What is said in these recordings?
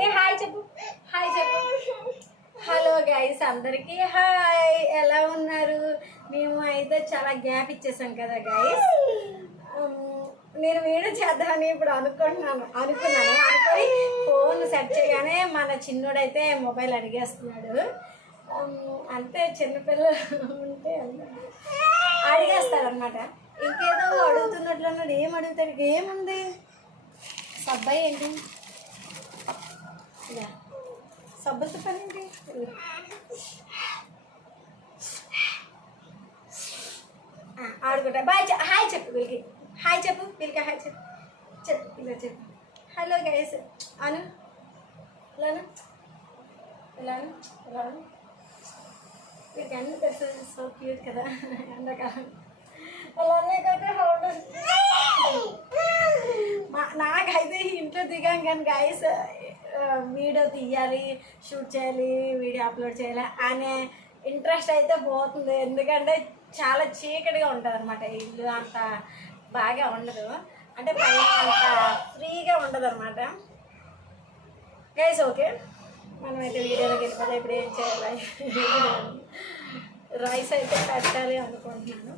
ఏ hi చెప్పు, hi చెప్పు. Hello guys, అందరికీ హాయ్. ఎలా ఉన్నారు? మేము అయితే చాలా గ్యాప్ ఇచ్చేసాం కదా గైస్. నేను వీడియో చేద్దామని ఇప్పుడు అనుకున్నాను అనుకొని ఫోన్ సెట్ చేయగానే మన చిన్నోడైతే మొబైల్ అడిగేస్తున్నాడు. అంతే, చిన్నపిల్లలు ఉంటే అడిగేస్తాడు అనమాట. ఇంకేదో అడుగుతున్నట్లు అన్నాడు. ఏం అడుగుతాడు? ఏముంది సబ్బాయి ఏంటి? సబ్బులతో పని ఏంటి? ఆడుకుంటా. బాయ్, హాయ్ చెప్పు వీళ్ళకి, హాయ్ చెప్పు వీళ్ళకి, హాయ్ చెప్పు, చెప్పు ఇలా చెప్పు. హలో గైస్ అను, ఇలాను ఇలాను ఇలాను. వీళ్ళకి అన్నీ తెలుసు. సో క్యూట్ కదా ఎండాకాలం. అలానే కదా నాకైతే ఇంట్లో దిగాం కానీ గైస్ వీడియో తీయాలి, షూట్ చేయాలి, వీడియో అప్లోడ్ చేయాలి అనే ఇంట్రెస్ట్ అయితే పోతుంది. ఎందుకంటే చాలా చీకటిగా ఉంటుంది అనమాట. ఇల్లు అంత బాగా ఉండదు, అంటే పైన అంత ఫ్రీగా ఉండదు అనమాట గైస్. ఓకే, మనమైతే వీడియోలోకి వెళ్ళిపోతే ఇప్పుడు ఏం చేయాలి? రైస్ అయితే పెట్టాలి అనుకుంటున్నాను.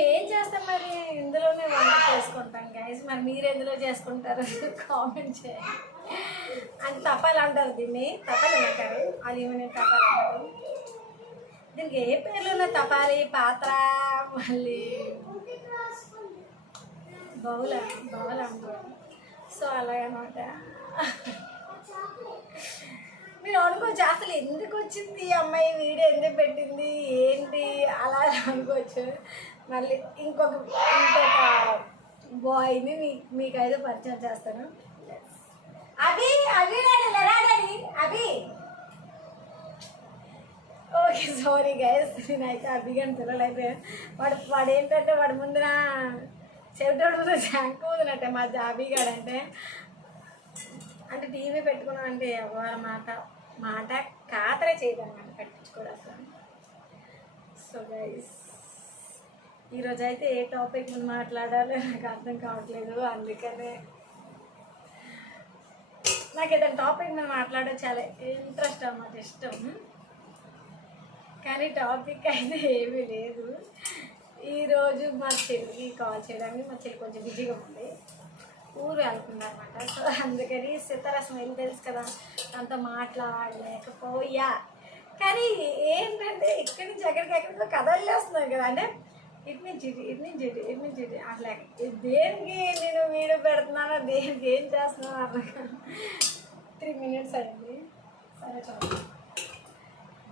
ఏం చేస్తాం మరి, ఇందులోనే వంట చేసుకుంటాం గైస్. మరి మీరు ఎందులో చేసుకుంటారు కామెంట్ చేయండి. అంటే తపాలు అంటారు దీన్ని, తపాలు అంటారు, అల్యూమినియం తపాలు అంటారు. దీనికి ఏ పేర్లు ఉన్నాయి? తపాలి, పాత్ర, మళ్ళీ బౌల్ అంటారు. సో అలాగనమాట. మీరు అనుకోవచ్చు అసలు ఎందుకు వచ్చింది ఈ అమ్మాయి, వీడియో ఎందుకు పెట్టింది ఏంటి అలా అనుకోవచ్చు. మళ్ళీ ఇంకొక బాయ్ని మీకైతే పరిచయం చేస్తాను. అభి ఓకే, సారీ గైస్, నేనైతే అభిగాని పిల్లలైపోయాను. వాడు ఏంటంటే వాడి ముందున చెవిటోడు ముందు శాంకు ఉందినట్టే మా అభిగాడు. అంటే టీవీ పెట్టుకున్నాం అంటే ఎవరి మాట ఖాతరే చేయదన్నమాట, పట్టించుకోవడం. సో గైస్, ఈరోజు అయితే ఏ టాపిక్ మీద మాట్లాడాలో నాకు అర్థం కావట్లేదు. అందుకనే నాకు ఏదైనా టాపిక్ మీద మాట్లాడడం చాలా ఇంట్రెస్ట్ అన్నమాట, ఇష్టం. కానీ టాపిక్ అయితే ఏమీ లేదు. ఈరోజు మా చెల్లికి కాల్ చేయడానికి, మా చెల్లి కొంచెం బిజీగా ఉంది, ఊరు వెళ్తుందన్నమాట. సో అందుకని సీతారసం ఏం తెలుసు కదా, అంత మాట్లాడలేకపోయా. కానీ ఏంటంటే ఇక్కడి నుంచి ఎక్కడికో కదలేస్తున్నాను కదా, అంటే ఇటు నుంచి అసలు దేనికి నేను వీడియో పెడుతున్నానో, దేనికి ఏం చేస్తున్నానో అర్థం 3 minutes అయింది. సరే చూడండి,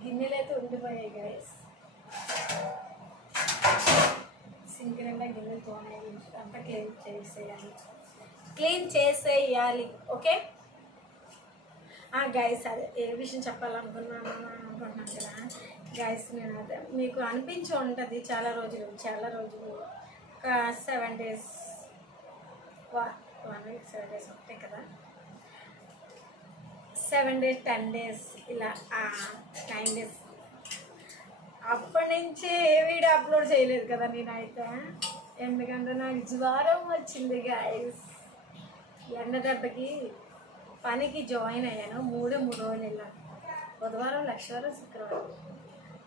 గిన్నెలు అయితే ఉండిపోయాయి గైస్. సింక్ నిండా గిన్నెలు తోనేయాలి, అంతా క్లీన్ చేసేయాలి. ఓకే గైస్, అదే ఏ విషయం చెప్పాలనుకున్నాను కదా గైస్. నేను అదే మీకు అనిపించి ఉంటుంది చాలా రోజులు ఒక 7 days 1 week 7 days ఉంటాయి కదా, 7 days 10 days ఇలా 9 days అప్పటి నుంచి ఏ వీడియో అప్లోడ్ చేయలేదు కదా నేనైతే. ఎందుకంటే నాకు జ్వరం వచ్చింది గైస్. ఎండ దెబ్బకి పనికి జాయిన్ అయ్యాను. 3 రోజులు వెళ్ళాను. బుధవారం, లక్షవారం, శుక్రవారం.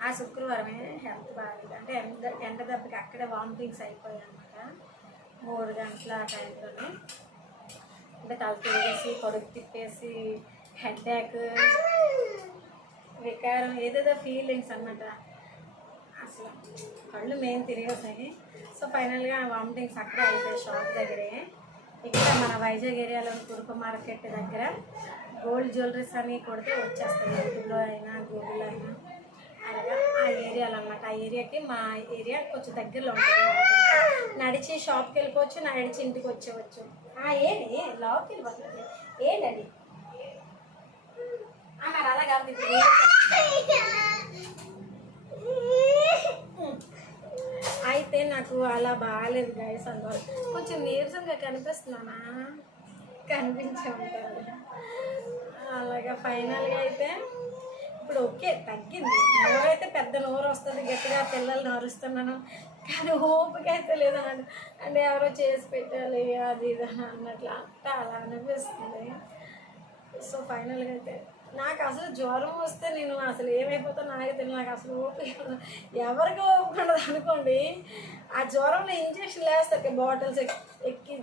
ఆ శుక్రవారమే హెల్త్ బాగాలేదు, అంటే ఎండ దెబ్బకి అక్కడే వామిటింగ్స్ అయిపోయాయి అనమాట. 3 గంటల టైంలోనే, అంటే తల తిరిగేసి, కడుపు తిప్పేసి, హెడ్ఏక్, వికారం, ఏదేదో ఫీలింగ్స్ అన్నమాట. అసలు కళ్ళు మెయిన్ తిరిగేసాయి. సో ఫైనల్గా వామిటింగ్స్ అక్కడే అయిపోయాయి, షాప్ దగ్గరే. ఇక్కడ మన వైజాగ్ ఏరియాలోని కురుకు మార్కెట్ దగ్గర గోల్డ్ జ్యువెలరీస్ అని కొడితే వచ్చేస్తాయి, యూట్యూబ్లో అయినా గూగుల్లో అయినా. అలాగా ఆ ఏరియాలో అనమాట. ఆ ఏరియాకి మా ఏరియా కొంచెం దగ్గరలో ఉంటుంది. నడిచి షాప్కి వెళ్ళిపోవచ్చు, నడిచి ఇంటికి వచ్చేవచ్చు. ఏంటి లోకి వెళ్ళిపోతుంది ఏంటండి? నాకు అలా కాదు, అయితే నాకు అలా బాగాలేదు గైస్. అందువల్ల కొంచెం నీరసంగా కనిపిస్తున్నానా, కనిపించే ఉంటుంది. అలాగా ఫైనల్గా అయితే ఇప్పుడు ఓకే, తగ్గింది. నోరైతే పెద్ద నోరు వస్తుంది, గట్టిగా పిల్లల్ని అరుస్తున్నాను, కానీ ఓపిక అయితే లేదన్నట్టు. అంటే ఎవరో చేసి పెట్టాలి అది ఇది అని అన్నట్లు అంతా అలా అనిపిస్తుంది. సో ఫైనల్గా అయితే నాకు అసలు జ్వరం వస్తే నేను అసలు ఏమైపోతానో నాకే తెలియదు. నాకు అసలు ఓపిక ఎవరికి ఓపిక ఉండదు అనుకోండి. ఆ జ్వరంలో ఇంజక్షన్ వేస్తారు బాటిల్స్ ఎక్కి